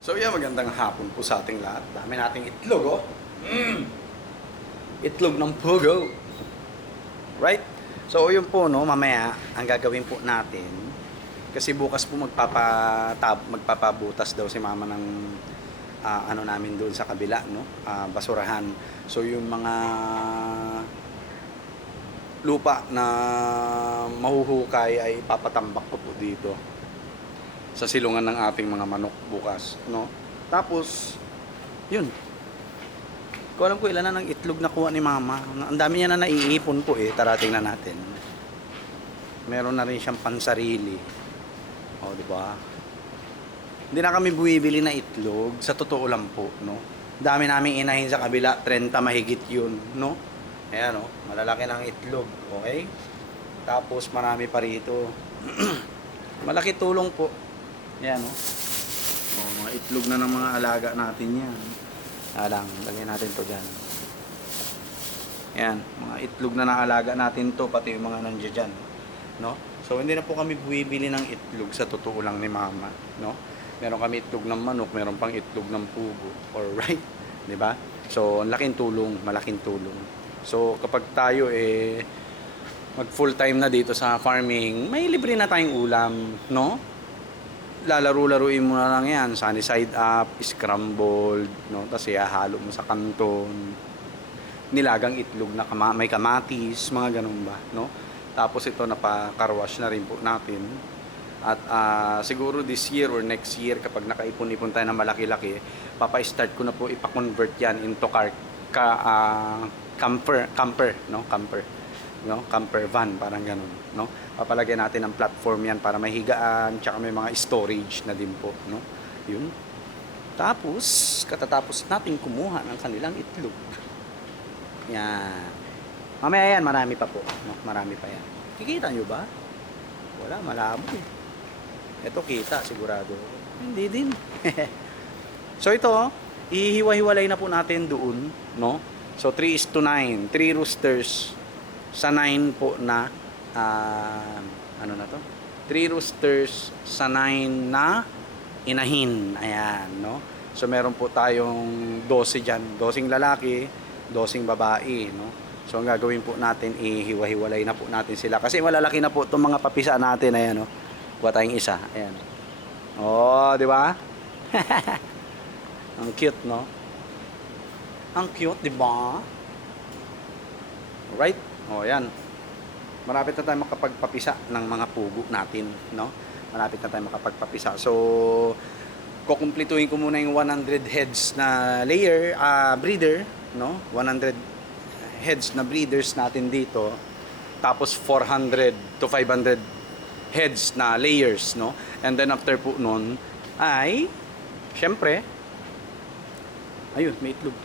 So yeah, magandang hapon po sa ating lahat. Dami nating itlog, oh. Itlog ng pugo. Right? So yun po, no, mamaya, ang gagawin po natin, kasi bukas po magpapabutas daw si mama ng ano namin doon sa kabila, no? Basurahan. So yung mga lupa na mahuhukay ay papatambak ko po dito sa silungan ng ating mga manok bukas, no? Tapos, yun. Ko alam ko ilan na ng itlog na kuha ni mama. Ang dami niya na naiipon po eh. Tara tingnan natin. Meron na rin siyang pansarili. O, di ba? Hindi na kami buwibili na itlog. Sa totoo lang po, no? Dami naming inahin sa kabila. 30 mahigit yun, no? Ayan, no? Malalaki ng itlog. Okay? Tapos, marami pa rito. Malaki tulong po. Yan, no? Oh, mga itlog na ng mga alaga natin yan. Alang, lagyan natin to dyan. Yan, mga itlog na naalaga natin to, pati yung mga nandiyan dyan. No? So, hindi na po kami buwibili ng itlog sa totoo lang ni mama. No? Meron kami itlog ng manok, meron pang itlog ng pugo. Alright? Diba? So, laking tulong, malaking tulong. So, kapag tayo mag full time na dito sa farming, may libre na tayong ulam, no? Lalaro-laruin mo na lang yan, sunny side up, scrambled, no? Tapos ihahalo mo sa kanton, nilagang itlog na may kamatis, mga ganun ba, no? Tapos ito napakarwash na rin po natin. At siguro this year or next year, kapag nakaipon-ipon tayo ng malaki-laki, papa-start ko na po ipa-convert yan into camper, no? Camper van, parang ganun, no? Papalagyan natin ng platform yan para may higaan, tsaka may mga storage na din po, no? Yun. Tapos, katatapos natin kumuha ng kanilang itlog. Yan. Mamaya yan, marami pa po, no? Marami pa yan. Kikita nyo ba? Wala, malabo eh. Ito kita, sigurado. Hindi din. So ito, ihiwa-hiwalay na po natin doon, no? So 3:9, 3 roosters sa 9 po na ano na to? 3 roosters sa 9 na inahin. Ayan, no? So meron po tayong 12 diyan, 12 lalaki, 12 babae, no? So ang gagawin po natin, ihiwa-hiwalay na po natin sila kasi malalaki na po itong mga papisa natin. Ayan, no? Kuha tayong isa. Ayan. Oh, di ba? Ang cute, no? Ang cute, di ba? Right? Oh, yan. Malapit na tayo makapagpapisa ng mga pugo natin, no? Malapit na tayo makapagpapisa. So, kukumplituhin ko muna yung 100 heads na breeder, no? 100 heads na breeders natin dito. Tapos 400 to 500 heads na layers, no? And then after po nun ay syempre ayun, may itlog.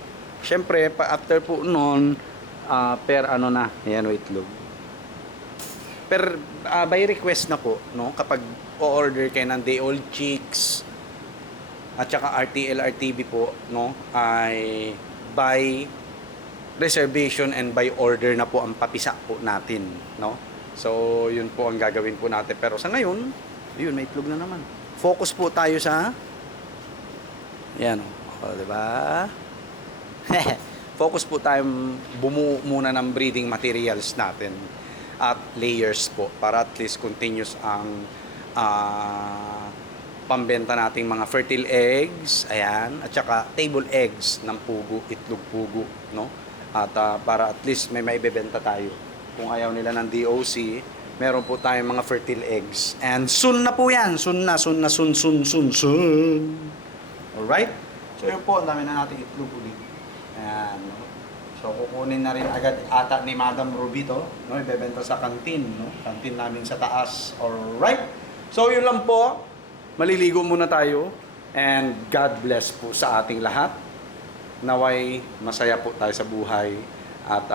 Syempre, after po nun per ano na, ayan, itlog. Per by request na po, no? Kapag o-order kayo ng day old chicks at saka RTL RTV po, no? Ay by reservation and by order na po ang papisa po natin, no? So, yun po ang gagawin po natin. Pero sa ngayon, yun, may itlog na naman. Focus po tayo sa yan, o, diba? Focus po tayo bumuo muna ng breeding materials natin at layers po para at least continuous ang pambenta nating mga fertile eggs, ayan, at saka table eggs ng pugo, itlog pugo, no? At para at least may maibebenta tayo. Kung ayaw nila ng DOC, meron po tayong mga fertile eggs. And soon na po yan. Soon. Alright? So yun po, ang dami na natin itlog ulit. Ayan. No? So kukunin na rin agad ata ni Madam Ruby to. No? Ibebenta sa kantin. No? Kantin namin sa taas. Alright? So yun lang po. Maliligo muna tayo. And God bless po sa ating lahat. Naway masaya po tayo sa buhay. At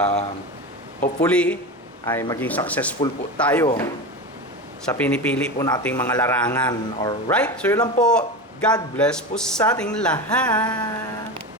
hopefully, ay maging successful po tayo sa pinipili po nating mga larangan. Alright? So yun lang po. God bless po sa ating lahat.